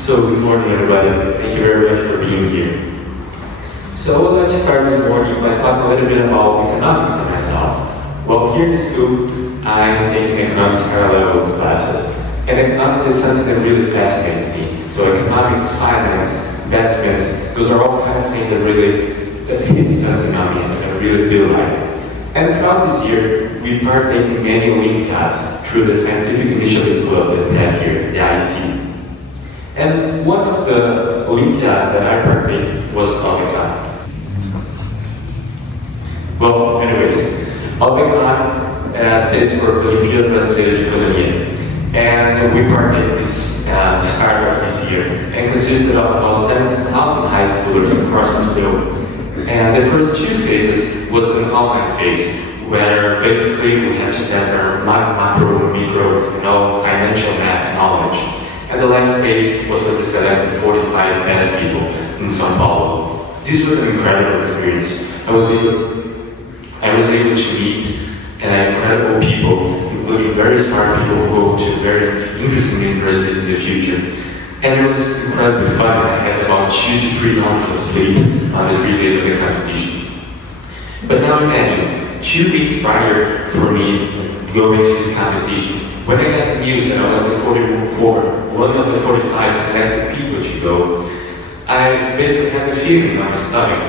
So good morning, everybody. Thank you very much for being here. So I would like to start this morning by talking a little bit about economics and myself. Well, here in the school, I'm taking economics higher level classes. And economics is something that really fascinates me. So economics, finance, investments, those are all kind of things that really hit something on me and I really do like. And throughout this year, we partake in many Olympiads through the Scientific Initiative Club that we have here, the IC. And one of the Olympiads that I partake was OBECON. Well, anyways, OBECON stands for Olimpíada Brasileira de Economia. And we partake this start of this year and consisted of about 7,000 high schoolers across Brazil. And the first two phases was an online phase, where basically we had to test our macro, micro, financial math knowledge. And the last phase was for the select 45 best people in São Paulo. This was an incredible experience. I was able to meet incredible people, including very smart people who go to very interesting universities in the future. And it was incredibly fun. I had about 2 to 3 hours of sleep on the 3 days of the competition. But now imagine, 2 weeks prior for me going to this competition, when I got the news that I was one of the 45 selected people to go, I basically had the feeling on my stomach.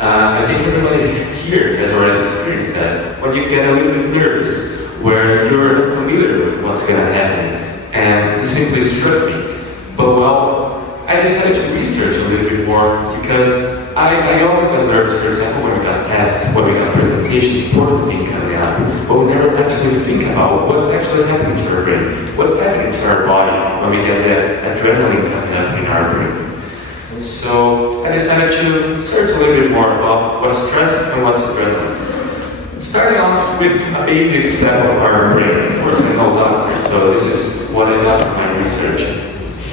I think everybody here has already experienced that. When you get a little bit nervous, where you're not familiar with what's going to happen. And this simply struck me. But well, I decided to research a little bit more because I always got nervous, for example, when we got tests, when we got presentation, important thing coming up, but we never actually think about what's actually happening to our brain, what's happening to our body when we get that adrenaline coming up in our brain. So I decided to search a little bit more about what's stress and what's adrenaline. Starting off with a basic set of our brain. Of course, I know doctors, so this is what I got from my research.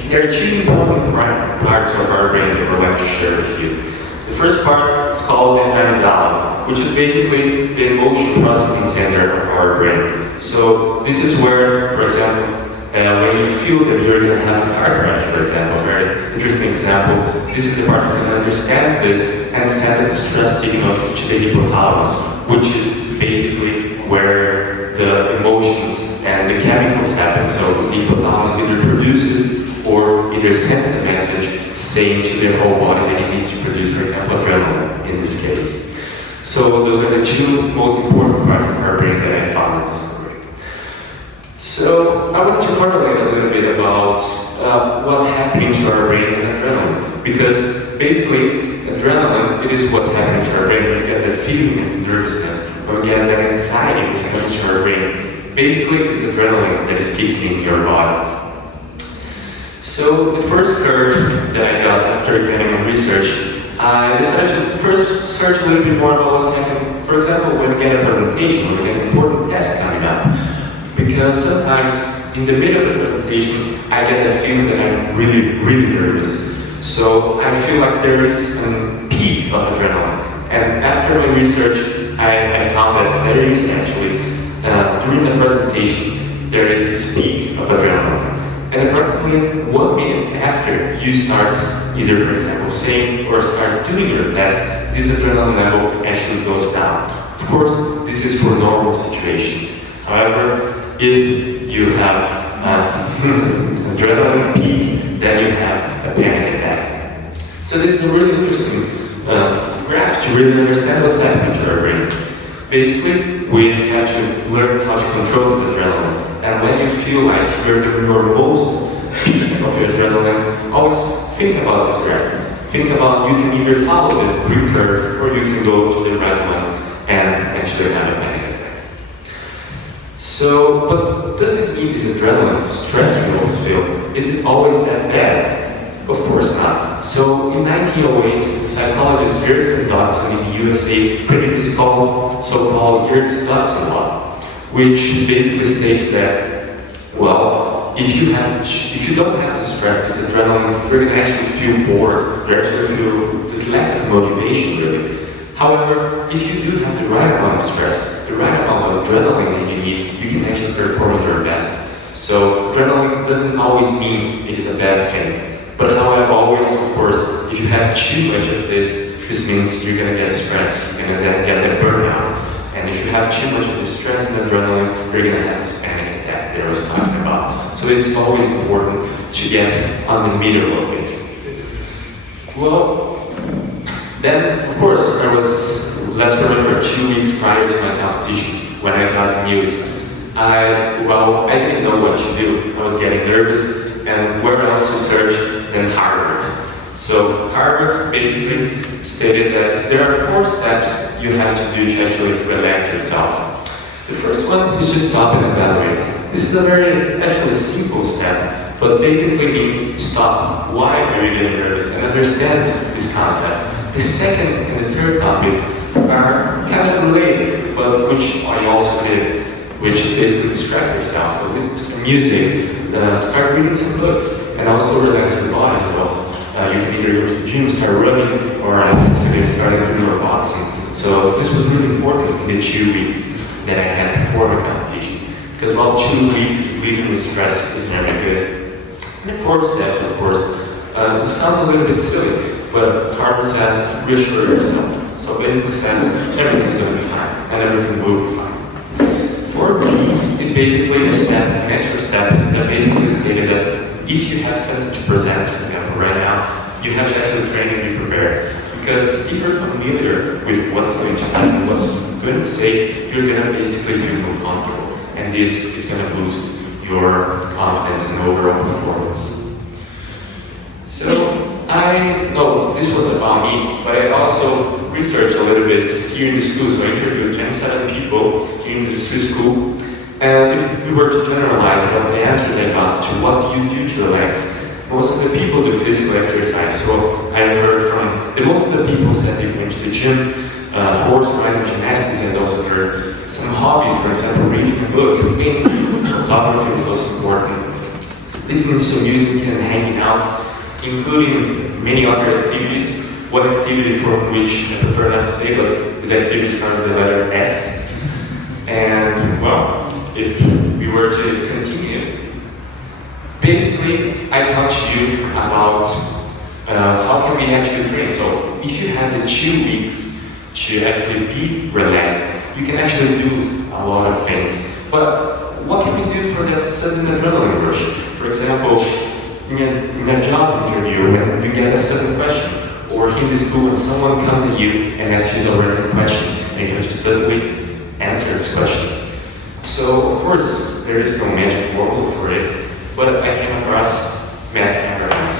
There are 2 important parts of our brain that we'd like to share with you. The first part is called the amygdala, which is basically the emotion processing center of our brain. So this is where, for example, when you feel that you're going to have a car crash, for example, a very interesting example, this is the part that's going to understand this and send a distress signal to the hypothalamus, which is basically where the emotions and the chemicals happen. So the hypothalamus either produces or either sends a message saying to the whole body that it needs to produce, for example, adrenaline in this case. So those are the 2 most important parts of our brain that I found in this story. So I want to correlate a little bit about what's happening to our brain and adrenaline, because basically adrenaline, it is what's happening to our brain when we get that feeling of nervousness, when we get that anxiety that's happening to our brain. Basically, it's adrenaline that is kicking in your body. So the first curve that I got after getting my research, I decided to first search a little bit more about what's happening, for example, when we get a presentation, when we get an important test coming up. Because sometimes in the middle of the presentation, I get the feeling that I'm really, really nervous. So I feel like there is a peak of adrenaline. And after my research, I found that there is actually, during the presentation, there is this peak of adrenaline. And approximately 1 minute after you start, either for example saying or start doing your test, this adrenaline level actually goes down. Of course, this is for normal situations. However, if you have adrenaline peak, then you have a panic attack. So this is a really interesting graph to really understand what's happening to our brain. Basically, we have to learn how to control this adrenaline. And when you feel like you're the most peak of your adrenaline, always think about this graph. Think about you can either follow the green curve or you can go to the red one and actually have a panic attack. So, but does this mean this adrenaline, the stress we always feel, is it always that bad? Of course not. So in 1908, the psychologist Yerkes Dodson in the USA created this so-called Yerkes-Dodson law, which basically states that, well, if you don't have this stress, this adrenaline, you're going to actually feel bored, you actually feel this lack of motivation, really. However, if you do have the right amount of stress, the right amount of adrenaline that you need, you can actually perform at your best. So adrenaline doesn't always mean it is a bad thing. But however, always, of course, if you have too much of this means you're going to get stressed, you're going to get that burnout. And if you have too much of the stress and adrenaline, you're going to have this panic attack that I was talking about. So it's always important to get on the middle of it. Well, then, of course, let's remember, 2 weeks prior to my competition, when I got the news, I didn't know what to do. I was getting nervous, and where else to search than Harvard. So Harvard basically stated that there are 4 steps you have to do to actually relax yourself. The first one is just stop and evaluate. This is a very actually simple step, but basically means stop. Why are you getting nervous? And understand this concept. The second and the third topics are kind of related, but which I also did, which is basically distract yourself. So listen to some music, start reading some books, and also relax your body. So you can either go to the gym, start running, or start doing boxing. So this was really important in the 2 weeks that I had before the competition. Because while 2 weeks living with stress is never good. And the 4th steps, of course, it sounds a little bit silly, but Harvard says reassure yourself. So basically says everything's going to be fine, and everything will be fine. 4B is basically an extra step that basically stated that if you have something to present, for example, right now, you have to actually train and be prepared. Because if you're familiar with what's going to happen, what's going to say, you're going to basically feel more comfortable. And this is going to boost your confidence and overall performance. So, I know this was about me, but I also researched a little bit here in the school. So I interviewed 27 people here in the Swiss school. And if we were to generalize what the answers I got to what you do to relax, most of the people do physical exercise. So I heard from, most of the people said they went to the gym, horse riding, gymnastics, and also heard some hobbies, for example, reading a book, painting, photography is also important, listening to music and hanging out, including many other activities. One activity for which I prefer not to say, but this activity starts with the letter S. And, well, if we were to continue, basically, I talked to you about how can we actually train. So, if you have the 2 weeks to actually be relaxed, you can actually do a lot of things. But what can we do for that sudden adrenaline rush? For example, in a job interview, when you get a sudden question, or in the school when someone comes at you and asks you a random question, and you have to suddenly answer this question. So, of course, there is no magic formula for it, but I came across Matt Abrams.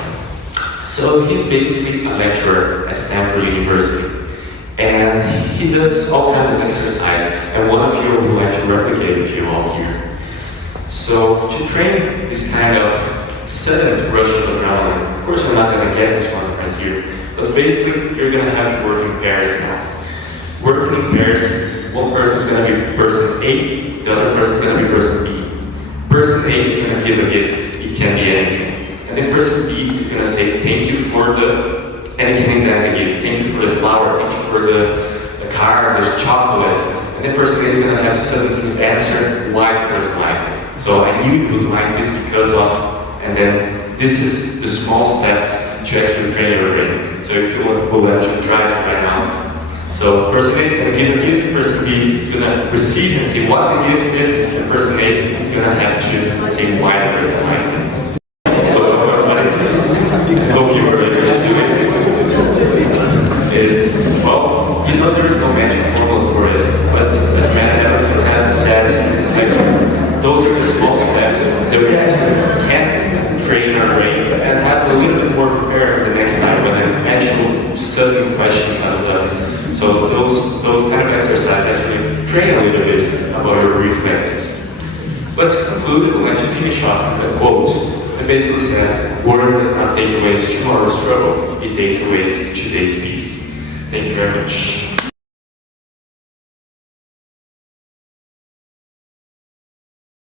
So he's basically a lecturer at Stanford University, and he does all kinds of exercise, and one of you would like to replicate with you all here. So to train this kind of sudden rush of adrenaline, of course you're not going to get this one right here, but basically you're going to have to work in pairs now. Working in pairs, one person is going to be person A, the other person is going to be person B. Person A is going to give a gift, it can be anything. And then person B is going to say, thank you for the, anything that I give. Thank you for the flower, thank you for the car, the chocolate. And then person A is going to have to suddenly answer why the person liked it. So I knew you would like this because of, and then this is the small steps to actually train your brain. So if you want to actually try it right now. So person A is going to give a gift, person B is going to receive and say what the gift is, and person A is going to have to say why the person liked it. Hope you were able to do it. Is, well, you know there is no magic formula for it, but as Matt has said in his lecture, those are the small steps that we actually can train our brain and have a little bit more prepared for the next time when an actual sudden question comes up. So those kind of exercises actually train a little bit about your reflexes. But to conclude, I'd like to finish off with a quote. It basically says, work does not take away tomorrow's struggle, it takes away today's peace. Thank you very much.